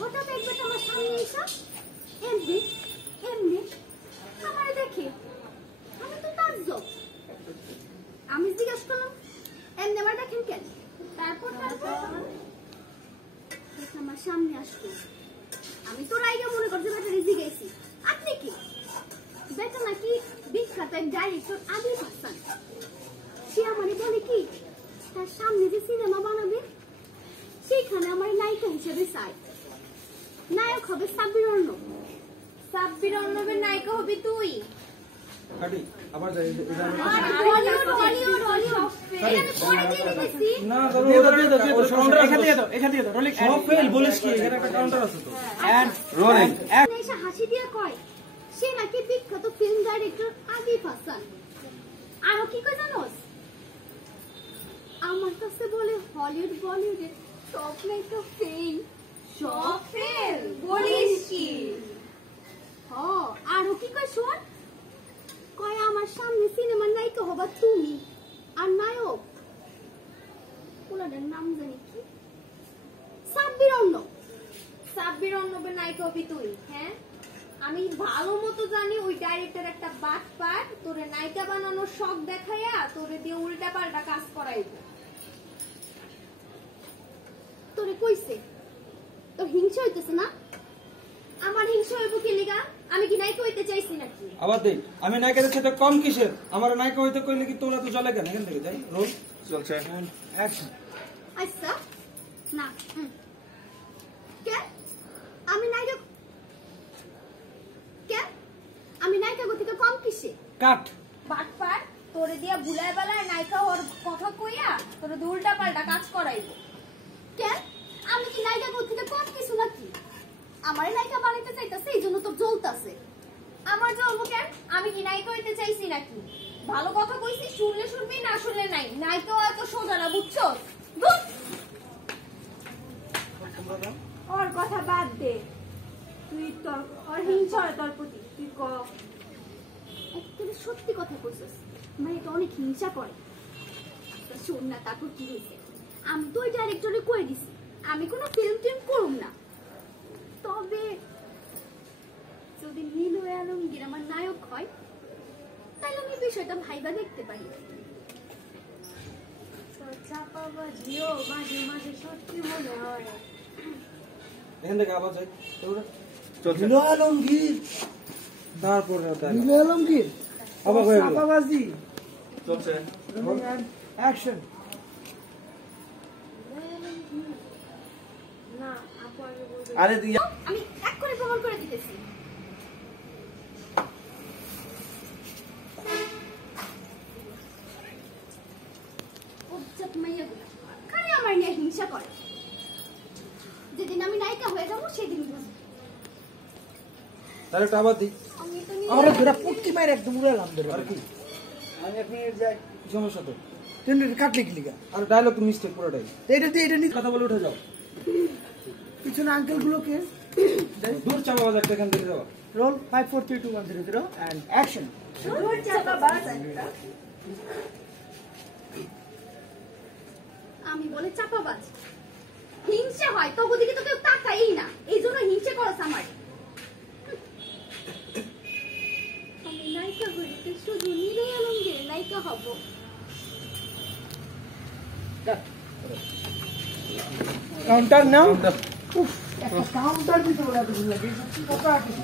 হঠাৎ একবার আমার সামনে এসে এমনি এমনি আমার দেখে আমি তো তাজ্জব। আমি জিজ্ঞেস করলাম এমনি আমার দেখেন কেন? তারপর আমার সামনে আসতো। আমি তো রাইগে মনে করছি ব্যাটারি জিজ্ঞেসি আপনি কি? বেটা নাকি বিখ্যাত এক ডাইরেক্টর আবির হাসান। সে আমারে বলে কি তার সামনে যে সিনেমা বানাবে সেখানে আমার নায়িকা হিসেবে চাই। নায়ক হবে সাব্বির অর্ণব। সাব্বির অর্ণবের নায়িকা হবি তুই? কাটি আবার যাই না হাসি দিয়ে কয় সে নাকি বিখ্যাত ফিল্ম ডাইরেক্টর আবির হাসান। আরো কি কয় জানোস? আমার কাছে বলে হলিউড বলিউডের সব নায়িকা ফেল। সব ফেল বলিস কি? আরো কি কয় শোন, কয় আমার সামনে সিনেমার নায়িকা হবা তুমি আর নায়ক ওনাদের নাম জানি কি সাব্বির অর্ণব। সাব্বির অর্ণবের নায়িকা হবি তুই? হ্যাঁ আমি ভালো মতো জানি ওই ডাইরেক্টর একটা বাটপাট, তোরে নায়িকা বানানোর শখ দেখাইয়া তোরে দিয়ে উল্টা পাল্টা কাজ করাইব। তোরে কইছে তোর হিংসা হইতেছে না? আমার হিংসা হইব কি লিগা? আমি কি নায়িকা হইতে চাইছি নাকি? আবার দেখ আমি নায়িকাদের সাথে কম কিসের? আমার নায়িকা হইতে কইলে কি তোরা তো চলে কেন? এখান থেকে যাই রোল চলছে অ্যাকশন। আচ্ছা না কে আমি নায়িকা কে? আমি নায়িকা গতিকে কম কিসে? কাট বাটপাট তোরে দিয়া ভুলায় বেলায় নায়িকা ওর কথা কইয়া তোরে উল্টা পাল্টা কাজ করাইব। কে আমি কি নায়িকা গতিকে কম কিছু নাকি? আমারে নায়িকা বানাইতে চাইতাছে এই জন্য তো জ্বলতাছে। আমার জ্বলবো কেন? আমি কি নায়িকা হইতে চাইছি নাকি? ভালো কথা কইছি, শুনলে শুনবি না শুনলে নাই। নায়িকা এত সোজা না বুঝছো? ওর কথা বাদ দে, তুই তোর ওর হিংসা তোর প্রতি তুই ক একদম সত্যি কথা কইছিস। মানে তো অনেক হিংসা করে। শোন না তারপর কি হয়েছে? আমি তো ওই ডাইরেক্টরে কই দিছি আমি কোনো ফিল্ম টিম করুম না, তবে যদি নীলু আলমগীর আমার নায়ক হয় তাহলে আমি বিষয়টা ভাইবা দেখতে পারি। চাপাবাজিও মাঝে মাঝে সত্যি মনে হয়। এখান থেকে আবার যাই নীলু আলমগীর তারপরে নীলু আলমগীর আবার হয়ে গেল চাপাবাজি চলছে অ্যাকশন। না আরে তুই আমি এক করে প্রমাণ করে দিতেছি। খালি আমার নিয়ে হিংসা করে। যেদিন আমি নায়িকা হয়ে যাবো সেদিন বুঝবো। তাহলে একটা আবার দিই আমি তো আমরা ধরে পুটকি মাইর একদম উড়ালাম ধরে। আর কি আমি এক মিনিট যাই সমস্যা তো তুই কাটলি কি লিগা? আর ডায়লগ তো মিস্টেক পুরোটাই। এটা দিয়ে এটা নিয়ে কথা বলে উঠে যাও। পিছনে আঙ্কেল গুলোকে দূর চাপা বাজারটা এখান থেকে যাও। Roll 5 4 3 2 1 0 0 and action. আমি বলে চাপাবাজ হিংসা হয় তো ওদিকে তো কেউ তাকাই না, এই জন্য হিংসা করছ আমার। আমি নায়িকা হইতে শুধু নীলু আলমগীর নায়িকা হব। কাউন্টার নাও। উফ একটা কাউন্টার দিতে বলা তো লাগে। কত আর্টিস্ট